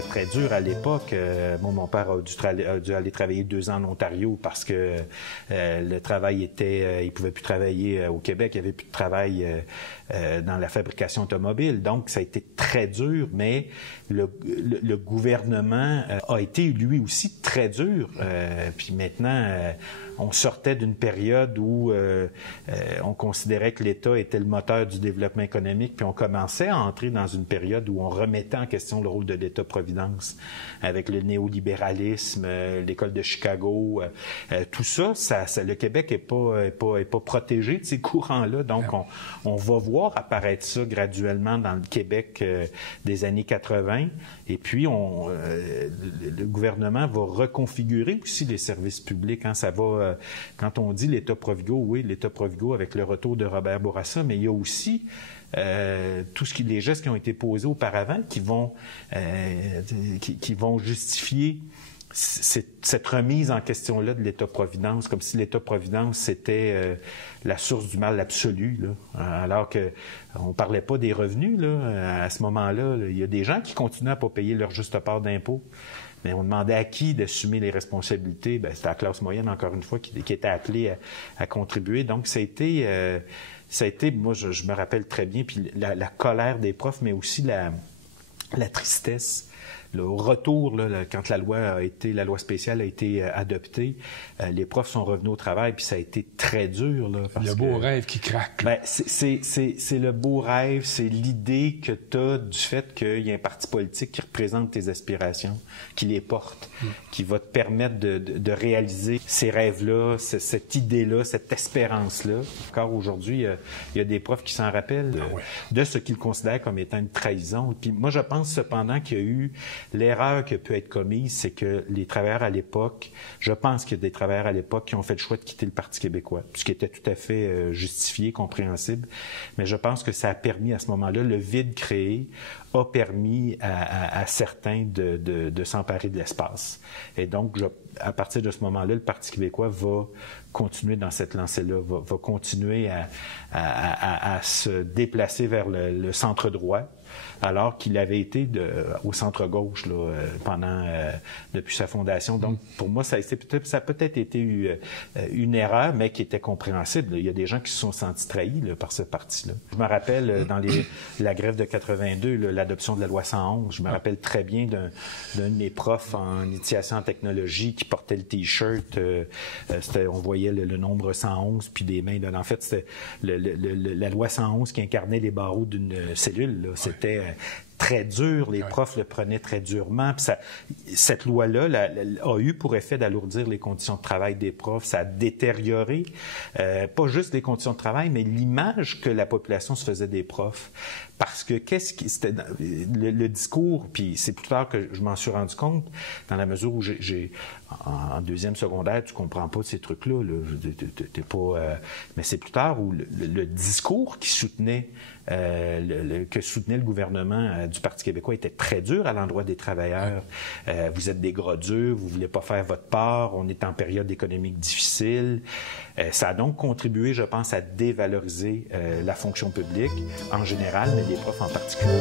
très, très dur à l'époque. Moi, mon père a dû aller travailler 2 ans en Ontario parce que le travail était... il pouvait plus travailler au Québec, il n'y avait plus de travail dans la fabrication automobile. Donc, ça a été très dur, mais le gouvernement a été lui aussi très dur. Puis maintenant, on sortait d'une période où on considérait que l'État était le moteur du développement économique, puis on commençait à entrer dans une période où on remettait en question le rôle de l'État-providence avec le néolibéralisme, l'école de Chicago, tout ça, le Québec est pas protégé de ces courants-là. Donc, on va voir apparaître ça graduellement dans le Québec des années 80. Et puis, le gouvernement va reconfigurer aussi les services publics. Hein. Ça va, quand on dit l'État Provigo, oui, l'État Provigo avec le retour de Robert Bourassa, mais il y a aussi les gestes qui ont été posés auparavant qui vont justifier cette remise en question-là de l'État-providence, comme si l'État-providence, c'était la source du mal absolu, là. Alors qu'on ne parlait pas des revenus, là. À ce moment-là, il y a des gens qui continuaient à ne pas payer leur juste part d'impôts. Mais on demandait à qui d'assumer les responsabilités. Bien, c'était la classe moyenne, encore une fois, qui était appelée à contribuer. Donc, ça a été, moi, je me rappelle très bien, puis la colère des profs, mais aussi la tristesse. Au retour, là, quand la loi spéciale a été adoptée, les profs sont revenus au travail, puis ça a été très dur. Là, parce le beau rêve qui craque. Ben, c'est le beau rêve, c'est l'idée que tu as du fait qu'il y a un parti politique qui représente tes aspirations, qui les porte, qui va te permettre de réaliser ces rêves-là, cette idée-là, cette espérance-là. Encore aujourd'hui, il y a des profs qui s'en rappellent de ce qu'ils considèrent comme étant une trahison. Puis moi, je pense cependant qu'il y a eu l'erreur qui a pu être commise, c'est que les travailleurs à l'époque, je pense qu'il y a des travailleurs à l'époque qui ont fait le choix de quitter le Parti québécois, ce qui était tout à fait justifié, compréhensible. Mais je pense que ça a permis à ce moment-là, le vide créé a permis à certains de s'emparer de l'espace. Et donc, à partir de ce moment-là, le Parti québécois va continuer dans cette lancée-là, va continuer à se déplacer vers le centre-droit, alors qu'il avait été au centre-gauche depuis sa fondation. Donc, pour moi, ça a peut-être été une erreur, mais qui était compréhensible. Il y a des gens qui se sont sentis trahis par ce parti-là. Je me rappelle, dans la grève de 82, l'adoption de la loi 111, je me rappelle très bien d'un de mes profs en initiation en technologie qui portait le T-shirt. On voyait le nombre 111, puis des mains. En fait, c'était la loi 111 qui incarnait les barreaux d'une cellule. Là. C'était très dur, les profs le prenaient très durement. Puis cette loi-là a eu pour effet d'alourdir les conditions de travail des profs. Ça a détérioré pas juste les conditions de travail, mais l'image que la population se faisait des profs. Parce que c'était le discours, puis c'est plus tard que je m'en suis rendu compte, dans la mesure où en deuxième secondaire, tu comprends pas ces trucs-là. T'es pas, mais c'est plus tard où le discours qui soutenait que soutenait le gouvernement du Parti québécois était très dur à l'endroit des travailleurs. Vous êtes des gros durs, vous voulez pas faire votre part, on est en période économique difficile. Ça a donc contribué, je pense, à dévaloriser la fonction publique en général, mais les profs en particulier.